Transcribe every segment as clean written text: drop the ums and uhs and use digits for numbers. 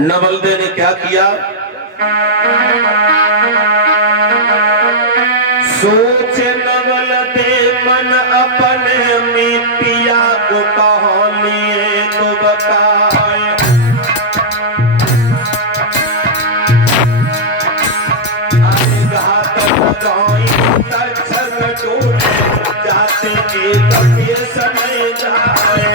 नवलदे ने क्या किया, सोचे नवलदे मन अपने मितिया को कहानी को बताए। घात लगाई तक्षक टूटे जाते के कभी समय जाए।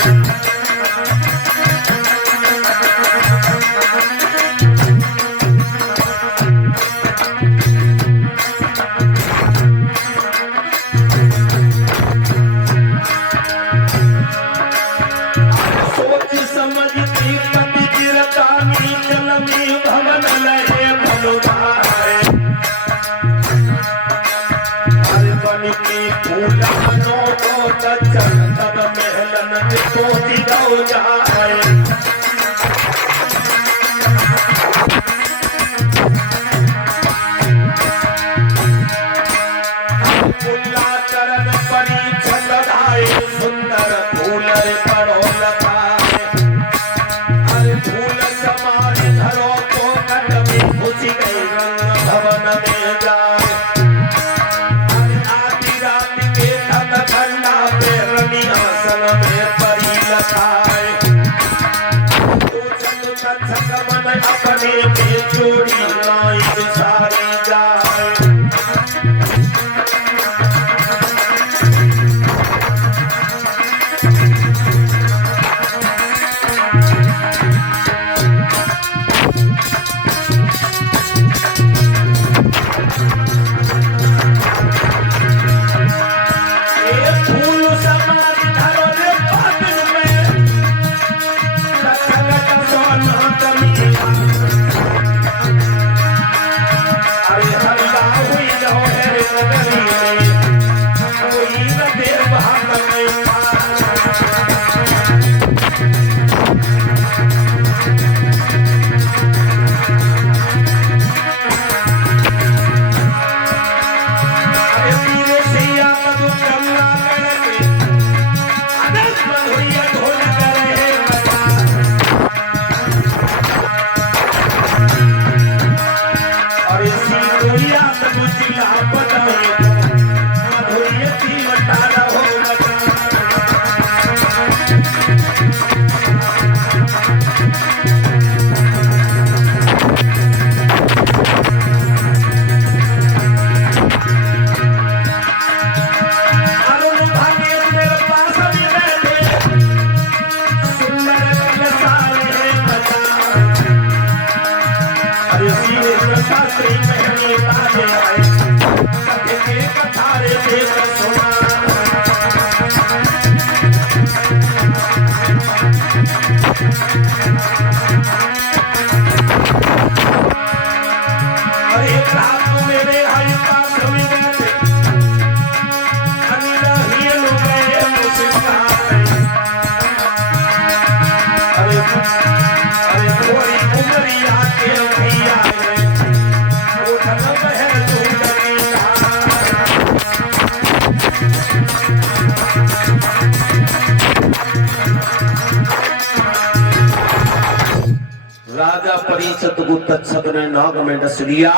राजा परीक्षित को तक्षक ने नाग में डस लिया।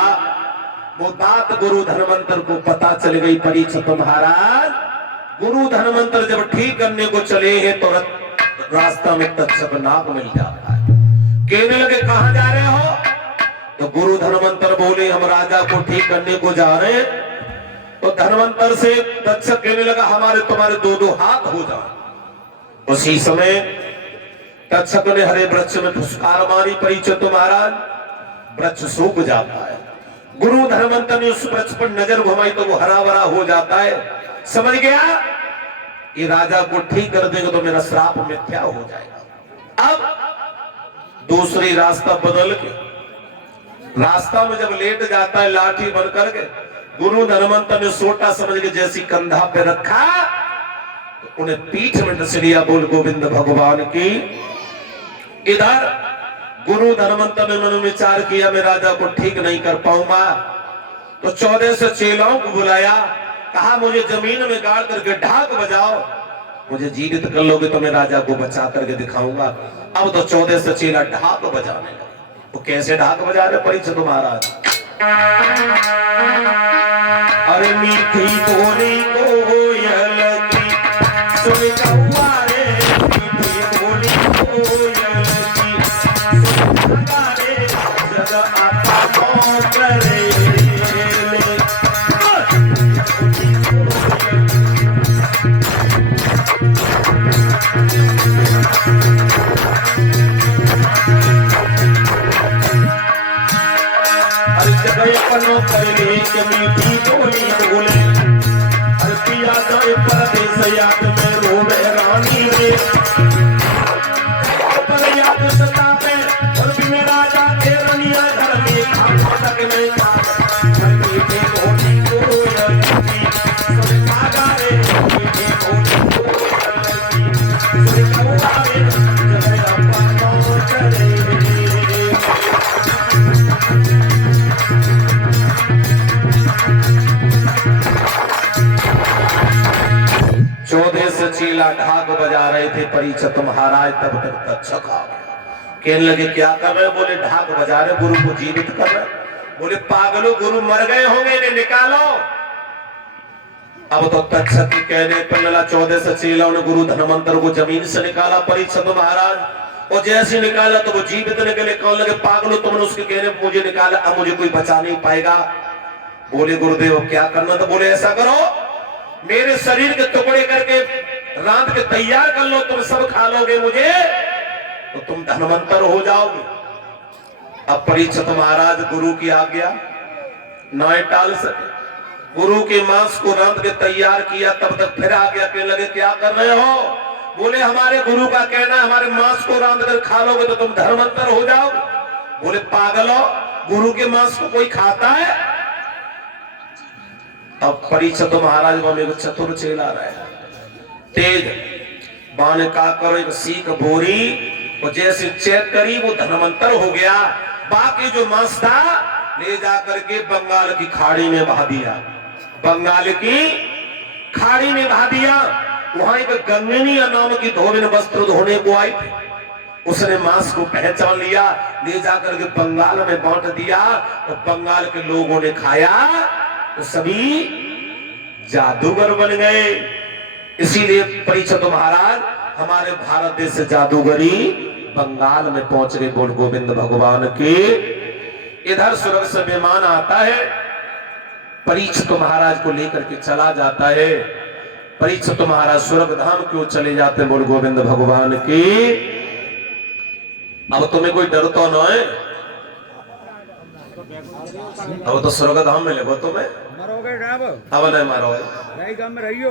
वो बात गुरु धनवंतर को पता चल गई। परीक्षित महाराज, गुरु धनवंतर जब ठीक करने को चले हैं तो रास्ता में तक्षक नाग मिल जाता है। कहने लगे कहां जा रहे हो? तो गुरु धनवंतर बोले हम राजा को ठीक करने को जा रहे हैं। तो धनवंतर से तक्षक कहने लगा हमारे तुम्हारे दो दो हाथ हो जाओ। उसी समय तक्षक ने हरे वृक्ष में फुसकार मारी। परीक्षित महाराज, वृक्ष सूख जाता है। गुरु धनवंतर ने उस वृक्ष पर नजर घुमाई तो वो हरा भरा हो जाता है। समझ गया ये राजा को ठीक कर देगा तो मेरा श्राप मिथ्या हो जाएगा। अब दूसरी रास्ता बदल के रास्ता में जब लेट जाता है लाठी बन करके, गुरु धनवंतर ने सोटा समझ के जैसी कंधा पे रखा तो उन्हें पीठ में डस लिया। बोल गोविंद भगवान की। इधर गुरु धनवंतर ने मन विचार किया मैं राजा को ठीक नहीं कर पाऊंगा, तो 14 से चेलाओं को बुलाया। कहा मुझे जमीन में गाड़ करके ढाक बजाओ। मुझे जीवित कर लोगे तो मैं राजा को बचा करके दिखाऊंगा। अब तो 14 से चेला ढाक बजाने लगे। वो कैसे ढाक बजा रहे परीक्षित महाराज? अरे मीठी बोली कोयल की सुन कौआ रे, मीठी बोली कोयल की सुन कौआ रे, जग आता कौन करे। मीठी बोली बोले अरे पिया जाए परदेस याद में रोवे रानी रे, पर याद सतावे और भी मेरा जाके रनिया घर में खाना तक नहीं खाना। मीठी बोली कोयल की सुन कागा रे, मीठी बोली कोयल की सुन कौआ रे, जग अप्पा कौन करे। 14 से चेला ढाक बजा रहे थे परीक्षित महाराज, तब तक तक्षक आ गया। कहने लगे क्या कर रहे? बोले ढाक बजा रहे, गुरु को जीवित कर रहे। बोले पागलो, गुरु मर गए होंगे, इन्हें निकालो। अब तो तक्षक के कहने पर लगा 14 से चेलाओं ने गुरु धनवंतर को जमीन से निकाला परीक्षित महाराज, और जैसे निकाला तो वो जीवित निकले। कहने लगे पागलो, तुमने उसके कहने मुझे निकाला, अब मुझे कोई बचा नहीं पाएगा। बोले गुरुदेव क्या करना? तो बोले ऐसा करो, मेरे शरीर के टुकड़े करके रात के तैयार कर लो, तुम सब खा लोगे मुझे तो तुम धनवंतर हो जाओगे। अब परीक्षित महाराज गुरु की आज्ञा ना टाल सके, गुरु के मांस को रात के तैयार किया। तब तक फिर आ गया, कहने लगे क्या कर रहे हो? बोले हमारे गुरु का कहना है हमारे मांस को रात कर खा लोगे तो तुम धनवंतर हो जाओगे। बोले पागल हो, गुरु के मांस को कोई खाता है? अब परीक्षित महाराज में एक चतुर चेला रहे, तेज बाण का करो एक सीख बोरी, और जैसे चेक करी वो धनवंतर हो गया। बाकी जो मांस था ले जाकर के बंगाल की खाड़ी में बहा दिया, बंगाल की खाड़ी में बहा दिया। वहां एक गंगिनी नाम की धोबिन वस्त्र धोने को आई थी, उसने मांस को पहचान लिया, ले जाकर के बंगाल में बांट दिया। तो बंगाल के लोगों ने खाया तो सभी जादूगर बन गए। इसीलिए परीक्षित महाराज हमारे भारत देश से जादूगरी बंगाल में पहुंच गए। बोल गोविंद भगवान के। इधर स्वर्ग से विमान आता है, परीक्षित महाराज को लेकर के चला जाता है। परीक्षित महाराज स्वर्ग धाम क्यों चले जाते? बोल गोविंद भगवान की। अब तुम्हें कोई डर तो न है? अब तो स्वर्ग धाम में लगो तुम्हें, मरोगे अब नहीं मारो रही गम रहियो।